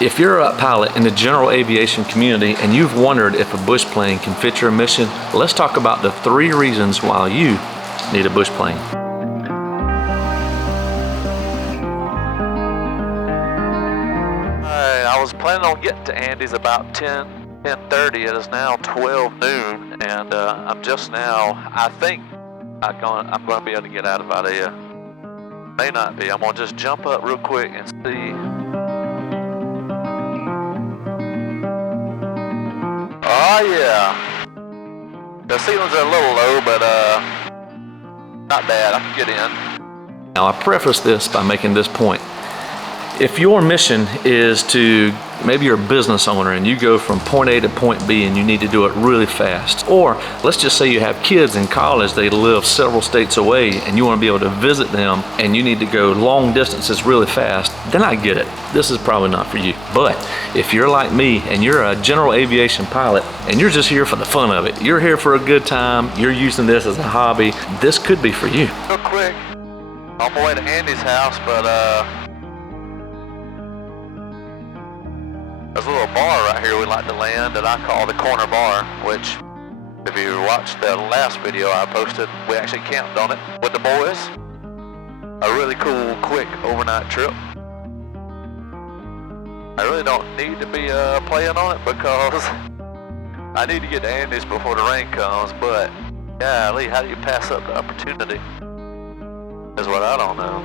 If you're a pilot in the general aviation community and you've wondered if a bush plane can fit your mission, let's talk about the 3 reasons why you need a bush plane. I was planning on getting to Andy's about 10:30. It is now 12 noon, and I'm just now, I think I'm going to be able to get out about here. May not be. I'm going to just jump up real quick and see. Oh yeah. The ceilings are a little low, but not bad. I can get in. Now I preface this by making this point. If your mission is to, maybe you're a business owner and you go from point A to point B and you need to do it really fast, or let's just say you have kids in college, they live several states away and you want to be able to visit them and you need to go long distances really fast, then I get it. This is probably not for you. But if you're like me and you're a general aviation pilot and you're just here for the fun of it, you're here for a good time, you're using this as a hobby, this could be for you. Real quick, on my way to Andy's house, but there's a little bar right here we like to land that I call the corner bar, which if you watched the last video I posted, we actually camped on it with the boys. A really cool, quick overnight trip. I really don't need to be playing on it because I need to get to Andy's before the rain comes, but golly, how do you pass up the opportunity? Is what I don't know.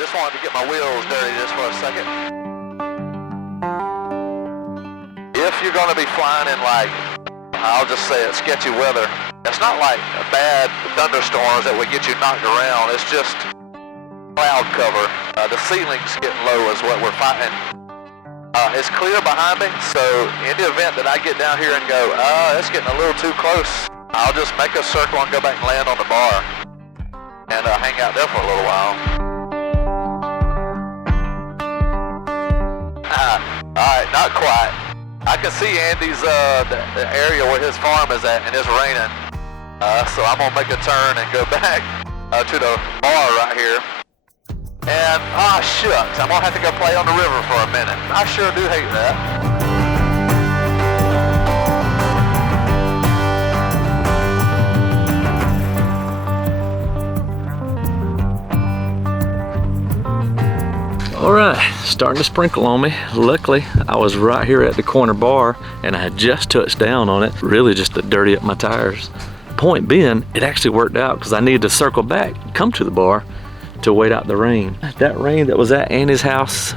Just wanted to get my wheels dirty just for a second. If you're going to be flying in, like, I'll just say it, sketchy weather, it's not like bad thunderstorms that would get you knocked around. It's just cloud cover. The ceiling's getting low is what we're fighting. It's clear behind me, so in the event that I get down here and go, it's getting a little too close, I'll just make a circle and go back and land on the bar and hang out there for a little while. Alright, not quite. I can see Andy's, the area where his farm is at, and it's raining. So I'm gonna make a turn and go back to the bar right here. And, shucks, I'm gonna have to go play on the river for a minute. I sure do hate that. All right, starting to sprinkle on me. Luckily, I was right here at the corner bar and I had just touched down on it, really just to dirty up my tires. Point being, it actually worked out because I needed to circle back, come to the bar to wait out the rain. That rain that was at Andy's house,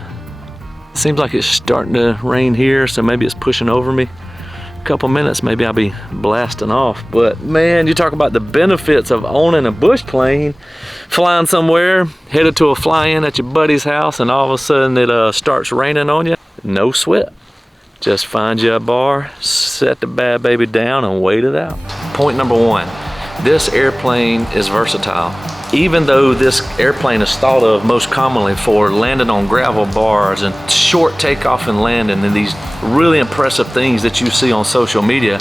seems like it's starting to rain here, so maybe it's pushing over me. A couple minutes, maybe I'll be blasting off. But man, you talk about the benefits of owning a bush plane, flying somewhere, headed to a fly-in at your buddy's house, and all of a sudden it starts raining on you. No sweat. Just find you a bar, set the bad baby down, and wait it out. Point number 1, this airplane is versatile. Even though this airplane is thought of most commonly for landing on gravel bars and short takeoff and landing and these really impressive things that you see on social media,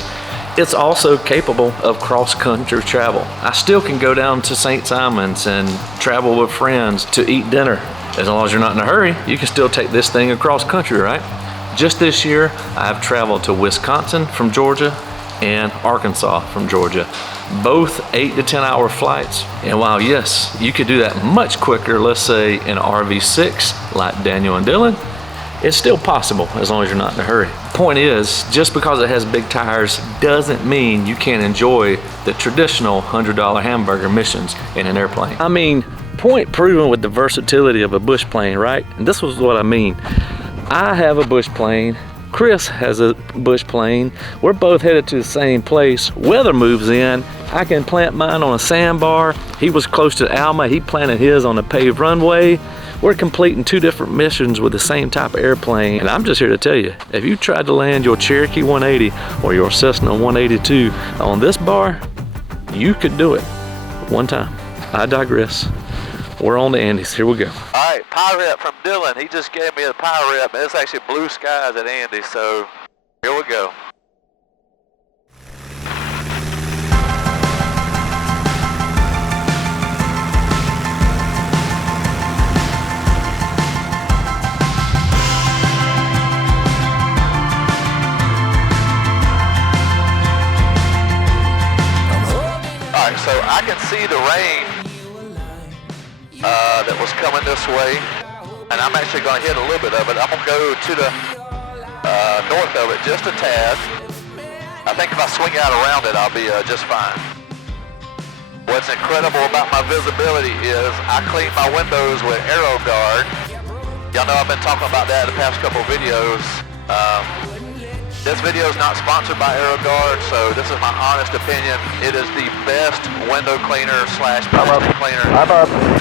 it's also capable of cross-country travel. I still can go down to St. Simon's and travel with friends to eat dinner. As long as you're not in a hurry, you can still take this thing across country, right? Just this year, I've traveled to Wisconsin from Georgia and Arkansas from Georgia. Both 8 to 10 hour flights. And while yes, you could do that much quicker, let's say in an RV6 like Daniel and Dylan, it's still possible as long as you're not in a hurry. Point is, just because it has big tires doesn't mean you can't enjoy the traditional $100 hamburger missions in an airplane. I mean, point proven with the versatility of a bush plane, right? And this was what I mean. I have a bush plane. Chris has a bush plane. We're both headed to the same place. Weather moves in. I can plant mine on a sandbar. He was close to Alma. He planted his on a paved runway. We're completing 2 different missions with the same type of airplane. And I'm just here to tell you, if you tried to land your Cherokee 180 or your Cessna 182 on this bar, you could do it one time. I digress. We're on to Andy's. Here we go. All right, pie rip from Dylan. He just gave me a pie rip, and it's actually blue skies at Andy's, so here we go. rain that was coming this way, and I'm actually going to hit a little bit of it. I'm going to go to the north of it just a tad. I think if I swing out around it, I'll be just fine. What's incredible about my visibility is I clean my windows with AeroGuard. Y'all know I've been talking about that in the past couple videos. This video is not sponsored by AeroGuard, so this is my honest opinion. It is the best window cleaner slash plastic cleaner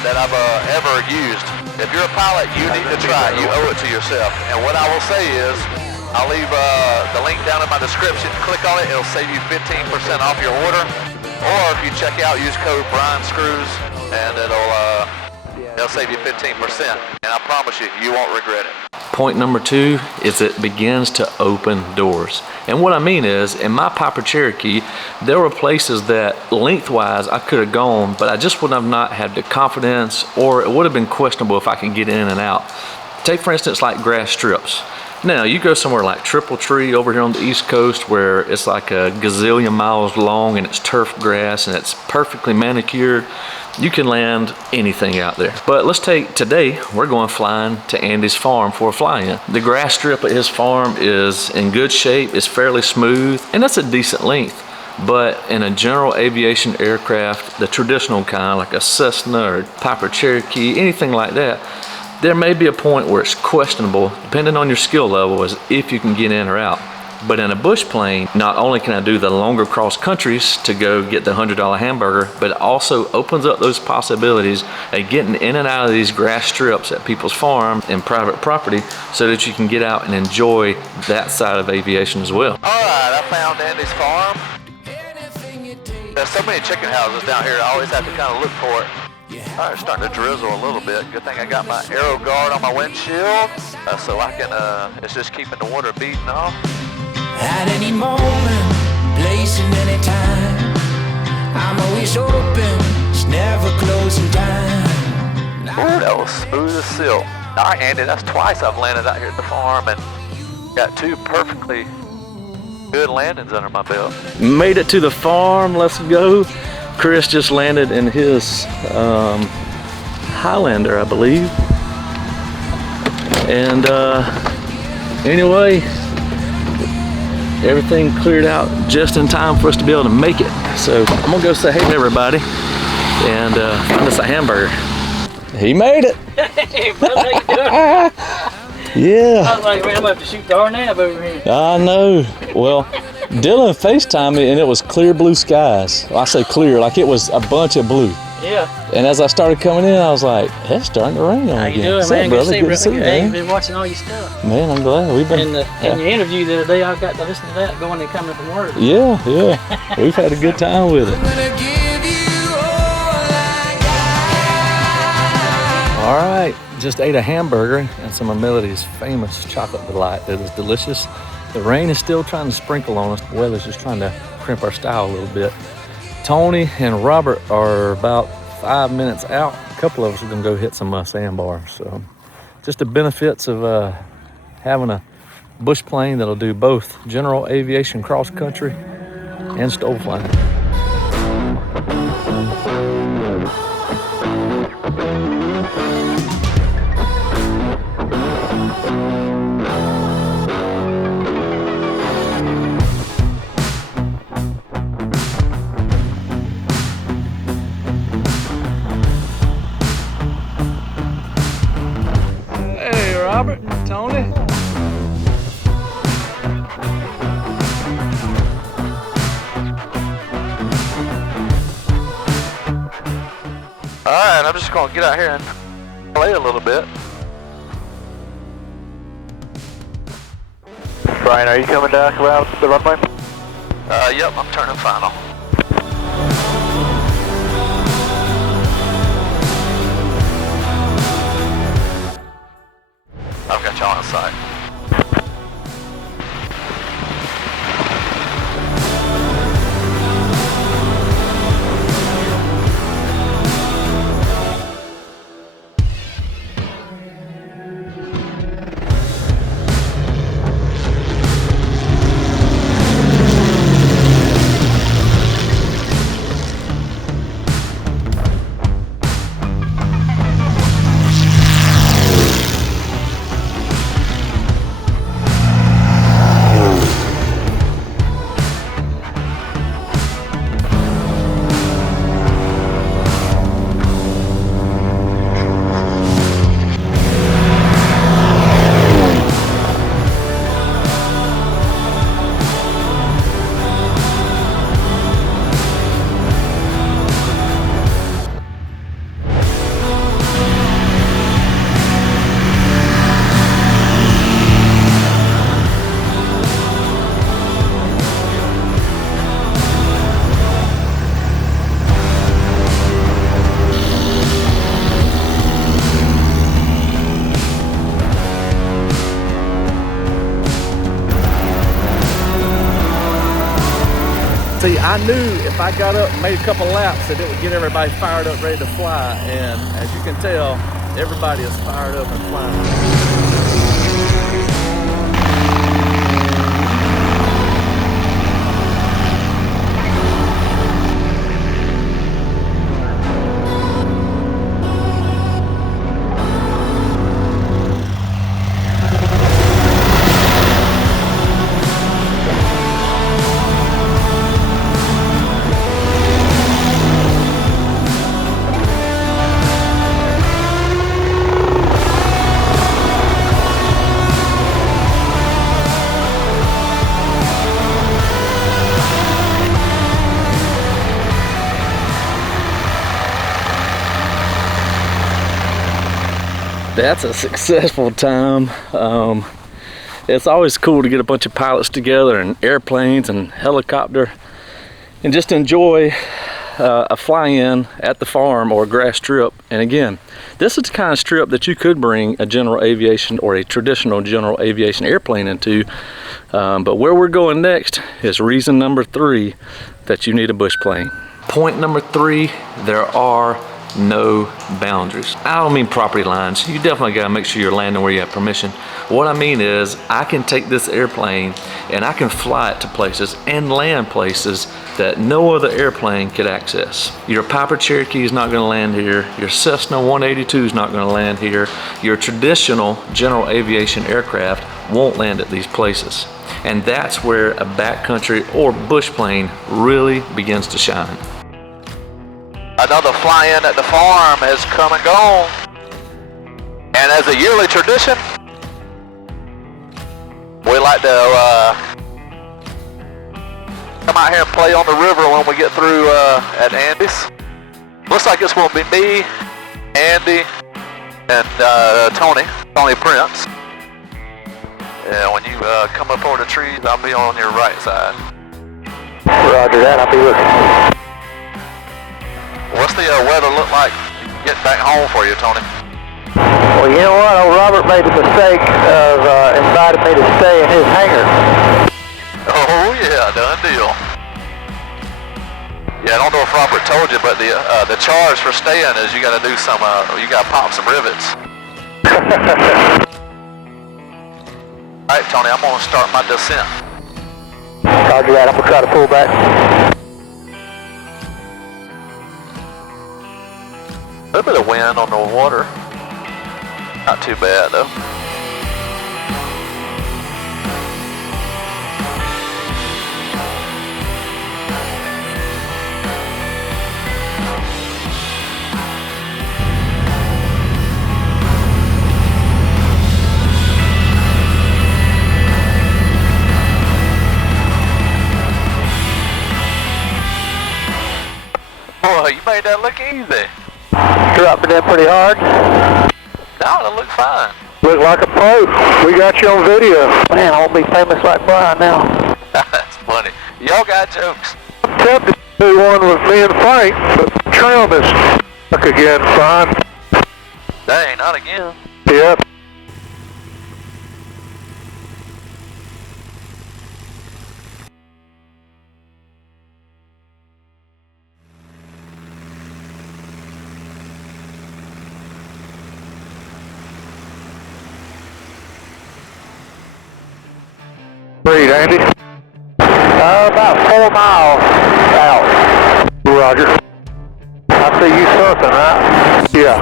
that I've ever used. If you're a pilot, you need to try it. You owe it to yourself. And what I will say is, I'll leave the link down in my description. Click on it. It'll save you 15% off your order. Or if you check out, use code Brian Screws, and it'll save you 15%. And I promise you, you won't regret it. Point number 2 is it begins to open doors. And what I mean is, in my Piper Cherokee, there were places that lengthwise I could have gone, but I just would have not had the confidence, or it would have been questionable if I could get in and out. Take for instance like grass strips. Now you go somewhere like Triple Tree over here on the East Coast where it's like a gazillion miles long and it's turf grass and it's perfectly manicured. You can land anything out there. But let's take today, we're going flying to Andy's farm for a fly-in. The grass strip at his farm is in good shape, it's fairly smooth, and that's a decent length. But in a general aviation aircraft, the traditional kind, like a Cessna or Piper Cherokee, anything like that, there may be a point where it's questionable, depending on your skill level, as if you can get in or out. But in a bush plane, not only can I do the longer cross countries to go get the $100 hamburger, but it also opens up those possibilities of getting in and out of these grass strips at people's farm and private property so that you can get out and enjoy that side of aviation as well. All right, I found Andy's farm. There's so many chicken houses down here, I always have to kind of look for it. All right, it's starting to drizzle a little bit. Good thing I got my AeroGuard on my windshield, so I can, it's just keeping the water beating off. At any moment, place and any time, I'm always open, it's never closing time. Ooh, that was smooth as silk. All right, Andy, that's twice I've landed out here at the farm and got 2 perfectly good landings under my belt. Made it to the farm, let's go. Chris just landed in his Highlander, I believe. And anyway, everything cleared out just in time for us to be able to make it. So I'm gonna go say hey to everybody and find us a hamburger. He made it. Hey, brother, how you doing? Yeah. I was like, man, I'm about to shoot the RNAV over here. I know. Well, Dylan FaceTimed me and it was clear blue skies. Well, I say clear, like it was a bunch of blue. Yeah. And as I started coming in, I was like, it's starting to rain on How again. you doing, What's man? up, Good brother? to Good to see see you, you, Hey, man. been watching all your stuff. Man, I'm glad. We've been... In your interview the other day, I got to listen to that going and coming from work. Yeah, yeah. We've had a good time with it. All right, just ate a hamburger and some of Melody's famous chocolate delight. It was delicious. The rain is still trying to sprinkle on us. The weather's just trying to crimp our style a little bit. Tony and Robert are about 5 minutes out. A couple of us are gonna go hit some sandbars. So just the benefits of having a bush plane that'll do both general aviation cross country and stove flying. Robert, Tony. All right, I'm just gonna get out here and play a little bit. Brian, are you coming back around the runway? Yep, I'm turning final. I've got y'all outside. I knew if I got up and made a couple laps that it would get everybody fired up, ready to fly. And as you can tell, everybody is fired up and flying. That's a successful time. It's always cool to get a bunch of pilots together and airplanes and helicopter and just enjoy a fly-in at the farm or a grass strip. And again, this is the kind of strip that you could bring a general aviation or a traditional general aviation airplane into. But where we're going next is reason number 3 that you need a bush plane. Point number 3, there are no boundaries. I don't mean property lines. You definitely gotta make sure you're landing where you have permission. What I mean is I can take this airplane and I can fly it to places and land places that no other airplane could access. Your Piper Cherokee is not gonna land here. Your Cessna 182 is not gonna land here. Your traditional general aviation aircraft won't land at these places. And that's where a backcountry or bush plane really begins to shine. Another fly-in at the farm has come and gone. And as a yearly tradition, we like to come out here and play on the river when we get through at Andy's. Looks like it's going to be me, Andy, and Tony Prince. And when you come up over the trees, I'll be on your right side. Roger that, I'll be looking. What's the weather look like getting back home for you, Tony? Well, you know what? Old Robert made the mistake of inviting me to stay in his hangar. Oh yeah, done deal. Yeah, I don't know if Robert told you, but the charge for staying is you got to do some, you got to pop some rivets. All right, Tony, I'm gonna start my descent. Roger that. I'm gonna try to pull back. A little bit of wind on the water. Not too bad though. Boy, you made that look easy. Dropping in pretty hard. No, it looked fine. Look like a pro. We got you on video. Man, I won't be famous like Brian now. That's funny. Y'all got jokes. I'm tempted to do one with me and Frank, but Trim is stuck again, Brian. Dang, not again. Yep. Read, Andy. About 4 miles out. Roger. I see you surfing, right? Yeah.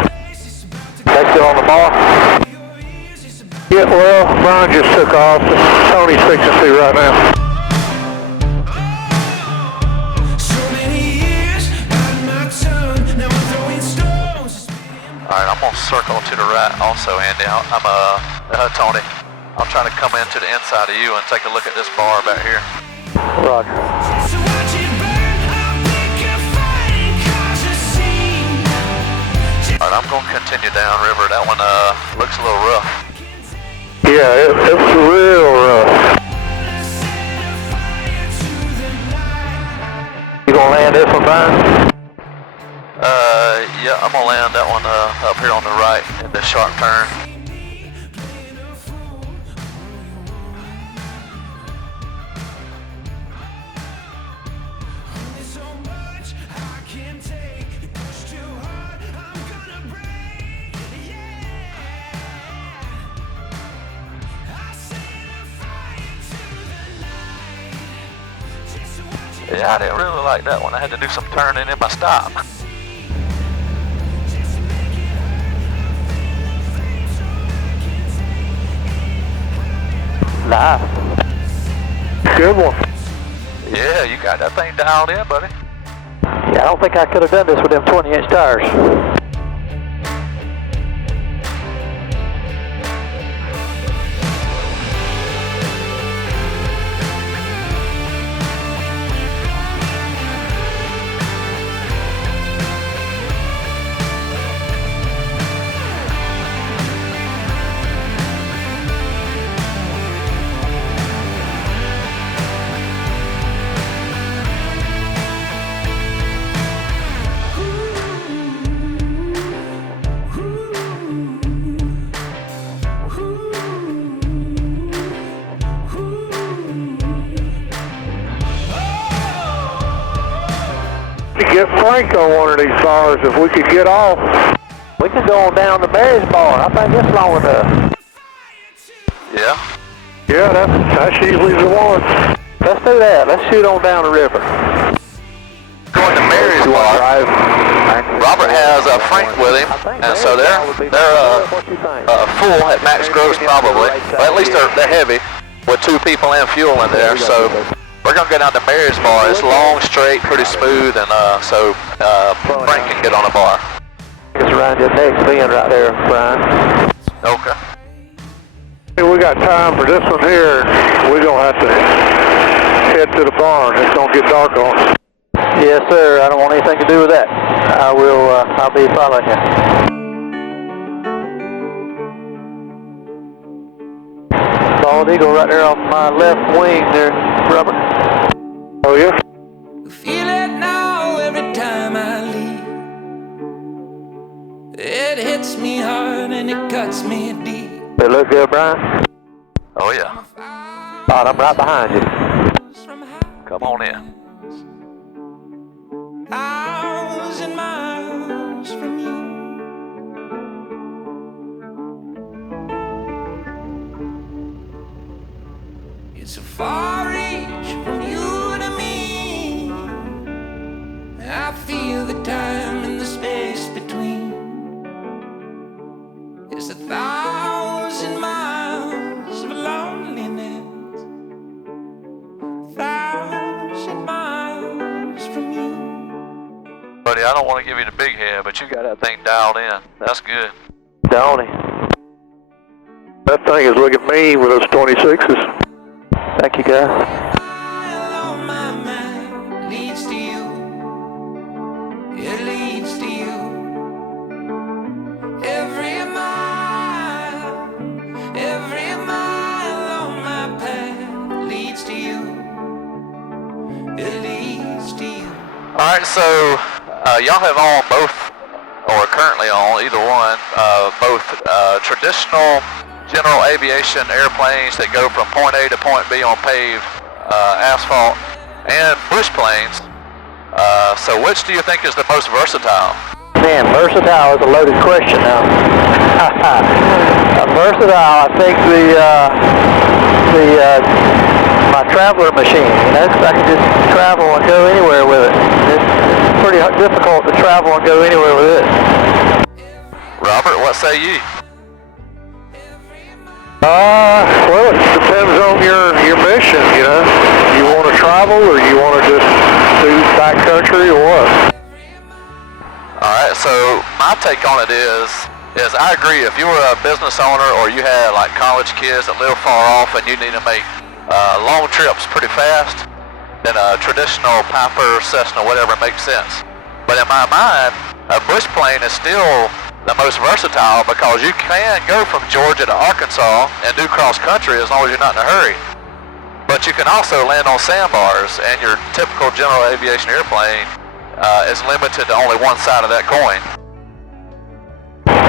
They still on the bar? Yeah, well, Brian just took off. Tony's fixing to right now. Alright, I'm gonna circle to the right also, Andy. I'm Tony. I'm trying to come into the inside of you and take a look at this bar back here. Roger. Alright, I'm going to continue downriver. That one looks a little rough. Yeah, it's real rough. You gonna land this one, Brian? Yeah, I'm going to land that one up here on the right in this sharp turn. Yeah, I didn't really like that one. I had to do some turning in my stop. Nice. Good one. Yeah, you got that thing dialed in, buddy. Yeah, I don't think I could have done this with them 20-inch tires. To get Frank on one of these bars, if we could get off. We could go on down to Mary's bar. I think it's long enough. Yeah? Yeah, that's usually the one. Let's do that. Let's shoot on down the river. Going to Mary's bar. Robert has Frank with him, and so they're full at max gross probably. But at least they're heavy with 2 people and fuel in there. So we're gonna go down to Mary's bar. It's long, straight, pretty smooth, and so Frank can get on a bar. It's around your next bend right there, Brian. Okay. Hey, we got time for this one here. We're gonna have to head to the barn. It's gonna get dark on us. Yes, sir. I don't want anything to do with that. I'll be following you. Bald eagle right there off my left wing there, Robert. Oh, yeah? Feel it now every time I leave. It hits me hard and it cuts me deep. They look good, Brian? Oh, yeah. All right, I'm right behind you. Come on in. 1,000 miles from you. It's a far reach from you to me. I feel the time and the space between. It's 1,000 miles of loneliness. 1,000 miles from you. Buddy, I don't want to give you the big head, but you got that thing dialed in. That's good. Don't he? That thing is looking mean with those 26s. Thank you, guys. On my mind leads to you. It leads to you. Every mile on my path leads to you. It leads to you. All right, so y'all have on both, or currently on either one, both traditional general aviation airplanes that go from point A to point B on paved asphalt, and bush planes. So which do you think is the most versatile? Man, versatile is a loaded question now. Versatile, I think my traveler machine. I can just travel and go anywhere with it. It's pretty difficult to travel and go anywhere with it. Robert, what say you? Well, it depends on your mission, you know. You want to travel or you want to just do backcountry or what? All right, so my take on it is I agree. If you were a business owner or you had like college kids that live far off and you need to make long trips pretty fast, then a traditional Piper, Cessna, whatever makes sense. But in my mind, a bush plane is still the most versatile because you can go from Georgia to Arkansas and do cross country as long as you're not in a hurry. But you can also land on sandbars, and your typical general aviation airplane is limited to only one side of that coin.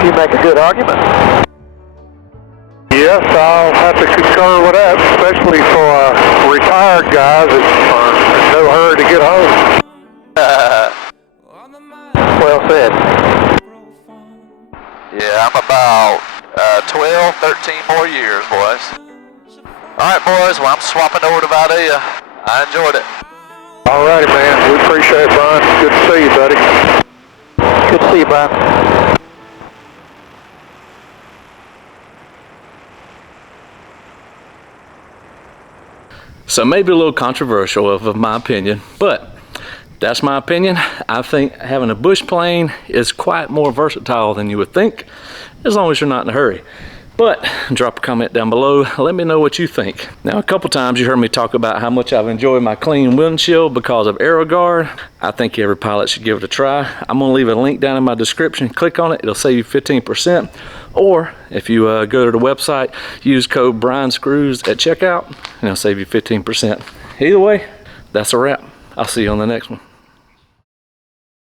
You make a good argument. Yes, I'll have to concur with that, especially for retired guys that are in no hurry to get home. Well said. Yeah, I'm about 12, 13 more years, boys. All right, boys, well, I'm swapping over to Valdea. I enjoyed it. All righty, man. We appreciate it, Brian. Good to see you, buddy. Good to see you, Brian. So maybe a little controversial of my opinion, but that's my opinion. I think having a bush plane is quite more versatile than you would think, as long as you're not in a hurry. But drop a comment down below, let me know what you think. Now, a couple times you heard me talk about how much I've enjoyed my clean windshield because of AeroGuard. I think every pilot should give it a try. I'm gonna leave a link down in my description. Click on it, it'll save you 15%. Or if you go to the website, use code BrianScrews at checkout, and it'll save you 15%. Either way, that's a wrap. I'll see you on the next one.